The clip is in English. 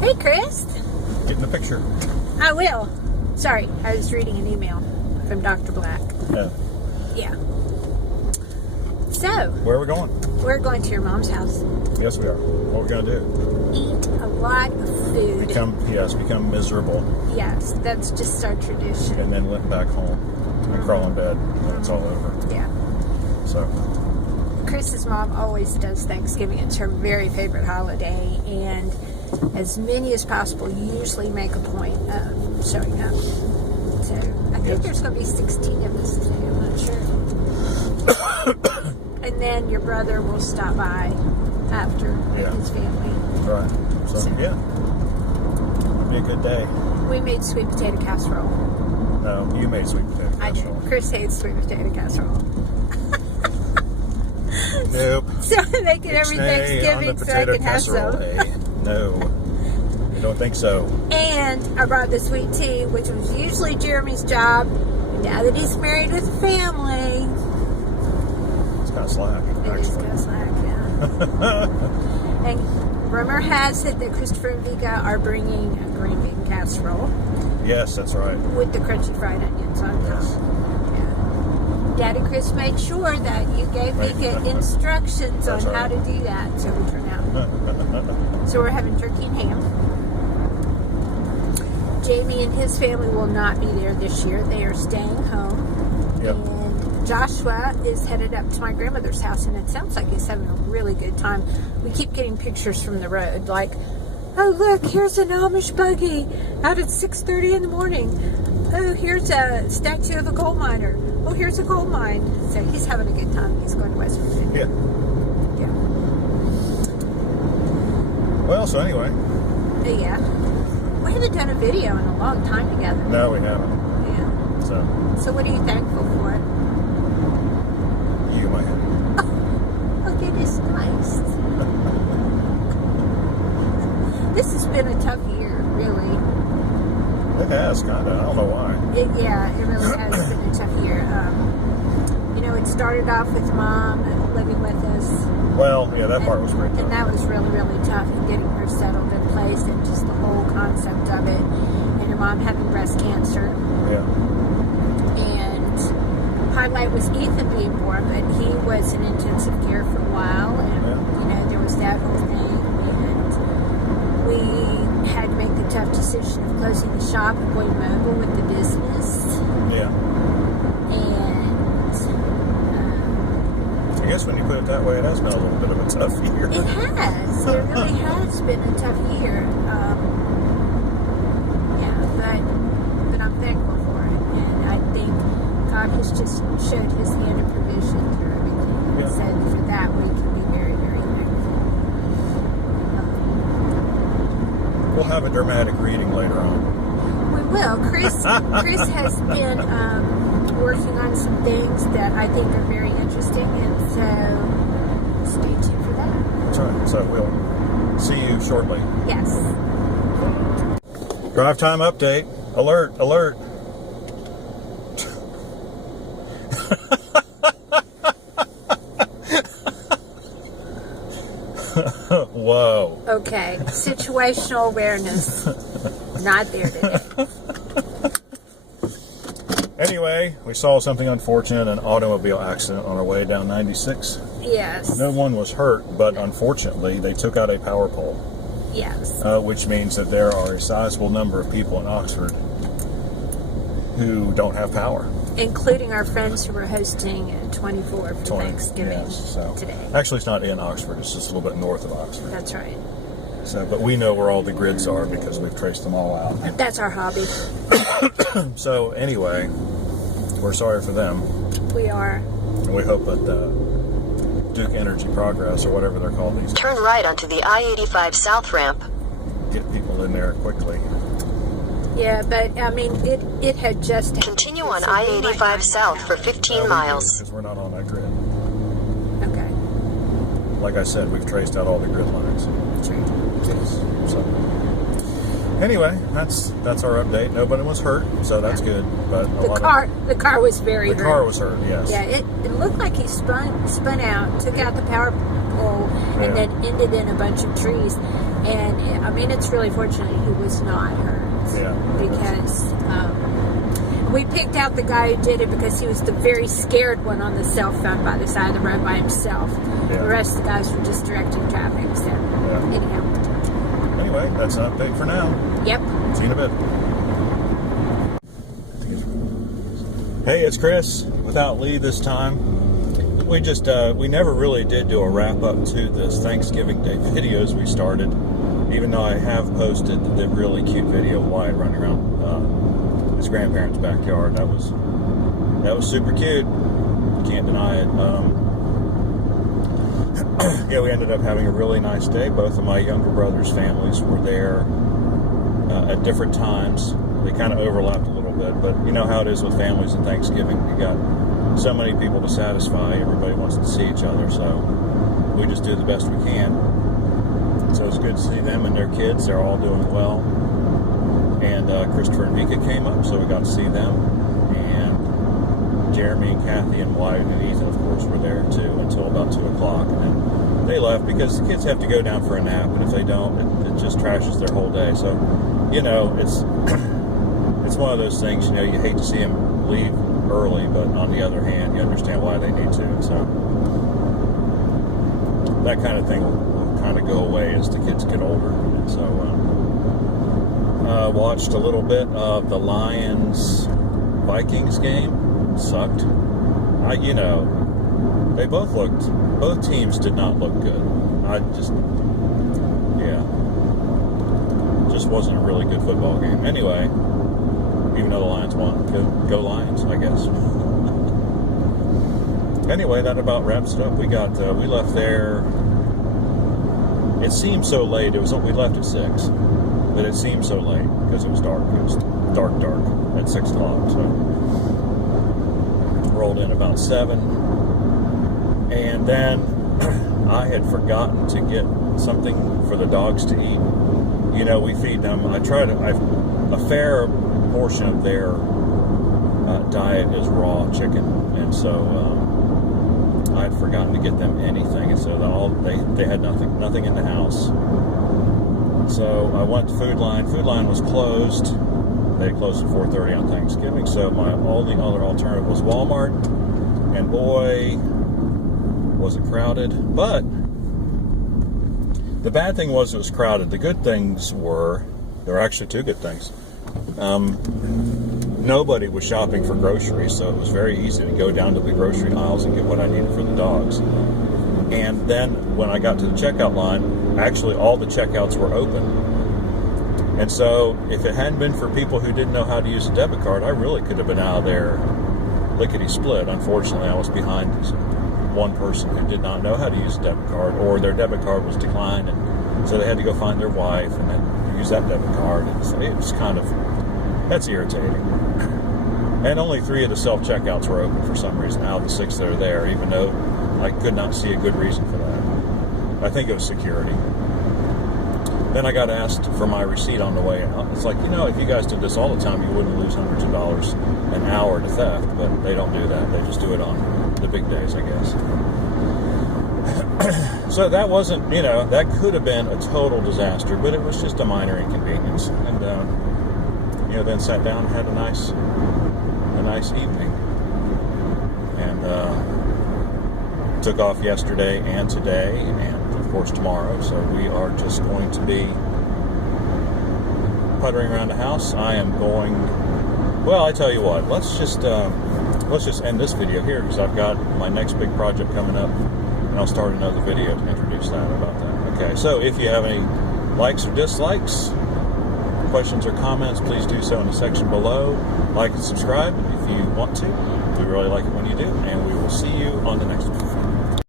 Hey, Chris. Get in the picture. I will. Sorry, I was reading an email from Dr. Black. Yeah. Yeah. So, Where are we going? we're going to your mom's house. Yes, we are. What are we going to do? Eat a lot of food. Become miserable. Yes, that's just our tradition. And then went back home and crawl in bed when it's all over. Yeah. So, Chris's mom always does Thanksgiving. It's her very favorite holiday, and as many as possible usually make a point of showing up. So I think there's going to be 16 of us today. I'm not sure. And then your brother will stop by after with his family. right. So, yeah. It'll be a good day. We made sweet potato casserole. No, you made sweet potato I casserole. did. Chris hates sweet potato casserole. Nope. So I make it every Thanksgiving so I can have some. No. I don't think so. And I brought the sweet tea, which was usually Jeremy's job. Now that he's married with a family, It's kind of slack, it is actually. kind of slack, yeah. And rumor has it that Christopher and Vika are bringing a green bean casserole Yes, that's right. with the crunchy fried onions on top. Yes. Yeah. Daddy Chris made sure that you gave Vika instructions on That's right. how to do that, so we turn out. So we're having turkey and ham. Jamie and his family will not be there this year. They are staying home. Yep. And Joshua is headed up to my grandmother's house, and it sounds like he's having a really good time. We keep getting pictures from the road, like, oh, look, here's an Amish buggy out at 6:30 in the morning. Oh, here's a statue of a coal miner. Oh, here's a coal mine. So he's having a good time. He's going to West Virginia. Yeah. Yeah. Well, so anyway. Yeah. We haven't done a video in a long time together. No, we haven't. Yeah. So, So what are you thankful for? you might have. Oh, it is nice. This has been a tough year, really. It has, kind of. I don't know why. It really has been a tough year. It started off with Mom living with us. Well, yeah, that part was pretty tough. And that was really, really tough, and getting her settled in place and just the whole concept of it. And her mom having breast cancer. Yeah. And highlight was Ethan being born, but he was in intensive care for a while, and there was that whole thing, and we had to make the tough decision of closing the shop and going mobile with the business. Yeah. And I guess when you put it that way, it has been a little bit of a tough year. it has. It really has been a tough year. But I'm thankful for it, and I think God has just showed His hand of provision through everything. And said for that we can be very, very thankful. We'll have a dramatic reading later on. We will. Chris has been working on some things that I think are very interesting, and so stay tuned for that. That's right. So we'll see you shortly. Yes. Drive time update. Alert, alert. Whoa. Okay. Situational awareness. Not there today. Anyway, we saw something unfortunate, an automobile accident on our way down 96. Yes. No one was hurt, but unfortunately, they took out a power pole, Yes. which means that there are a sizable number of people in Oxford who don't have power. Including our friends who were hosting 24 for Thanksgiving today. Actually, it's not in Oxford. It's just a little bit north of Oxford. That's right. So, but we know where all the grids are because we've traced them all out. That's our hobby. So anyway, we're sorry for them. We are. And we hope that Duke Energy Progress, or whatever they're called these days, Turn right onto the I-85 South ramp. get people in there quickly. Yeah, but I mean, it had just Continue on I-85 South for 15 miles. Because we're not on that grid. Okay. Like I said, we've traced out all the grid lines. Sure. So anyway, that's our update. Nobody was hurt, so that's good. But The car was very hurt. The car was hurt, yes. Yeah, it looked like he spun out, took out the power pole, and then ended in a bunch of trees. And I mean, it's really fortunate he was not hurt. Yeah. Because we picked out the guy who did it because he was the very scared one on the cell phone by the side of the road by himself. Yeah. The rest of the guys were just directing traffic. So, anyhow. Anyway, that's an update for now. Yep. See you in a bit. Hey, it's Chris without Lee this time. We never really did do a wrap up to this Thanksgiving Day videos we started, even though I have posted the really cute video of Wyatt running around his grandparents' backyard. That was super cute. Can't deny it. Yeah, we ended up having a really nice day. Both of my younger brothers' families were there at different times. They kind of overlapped a little bit, but you know how it is with families and Thanksgiving. You got so many people to satisfy. Everybody wants to see each other, so we just do the best we can. So it's good to see them and their kids. They're all doing well. And Christopher and Mika came up, so we got to see them. And Jeremy and Kathy and Wyatt and Ethan, of course, were there too until about 2 o'clock. And then they left because the kids have to go down for a nap, and if they don't, it just trashes their whole day. So, you know, it's one of those things, you know, you hate to see them leave early, but on the other hand, you understand why they need to. And so that kind of thing will kind of go away as the kids get older. And so watched a little bit of the Lions-Vikings game. Sucked. You know, they both teams did not look good. Just wasn't a really good football game. Anyway, even though the Lions won. Go Lions, I guess. Anyway, that about wraps it up. We left there. It seemed so late. We left at 6, but it seemed so late because it was dark. It was dark at 6 o'clock. So rolled in about 7, and then I had forgotten to get something for the dogs to eat. You know, we feed them. A fair portion of their diet is raw chicken, and so I had forgotten to get them anything, and so they had nothing in the house. So I went to Food Line. Food Line was closed. They closed at 4:30 on Thanksgiving, so my only other alternative was Walmart, and boy, was it crowded. But the bad thing was it was crowded. The good things there were actually 2 good things. Nobody was shopping for groceries, so it was very easy to go down to the grocery aisles and get what I needed for the dogs. And then when I got to the checkout line, actually all the checkouts were open. And so if it hadn't been for people who didn't know how to use a debit card, I really could have been out of there lickety-split. Unfortunately, I was behind one person who did not know how to use a debit card, or their debit card was declined, and so they had to go find their wife and then use that debit card. And so it was that's irritating. And only 3 of the self-checkouts were open for some reason out of the 6 that are there, even though I could not see a good reason for that. I think it was security. Then I got asked for my receipt on the way out. It's like, you know, if you guys did this all the time, you wouldn't lose hundreds of dollars an hour to theft, but they don't do that. They just do it on the big days, I guess. So that wasn't, you know, that could have been a total disaster, but it was just a minor inconvenience. And, you know, then sat down and had a nice evening. And took off yesterday and today, and of course tomorrow. So we are just going to be puttering around the house. I am going. Well, I tell you what. Let's just end this video here because I've got my next big project coming up, and I'll start another video to introduce that about that. Okay. So if you have any likes or dislikes, questions or comments, please do so in the section below. Like and subscribe if you want to. We really like it when you do, and we will see you on the next one.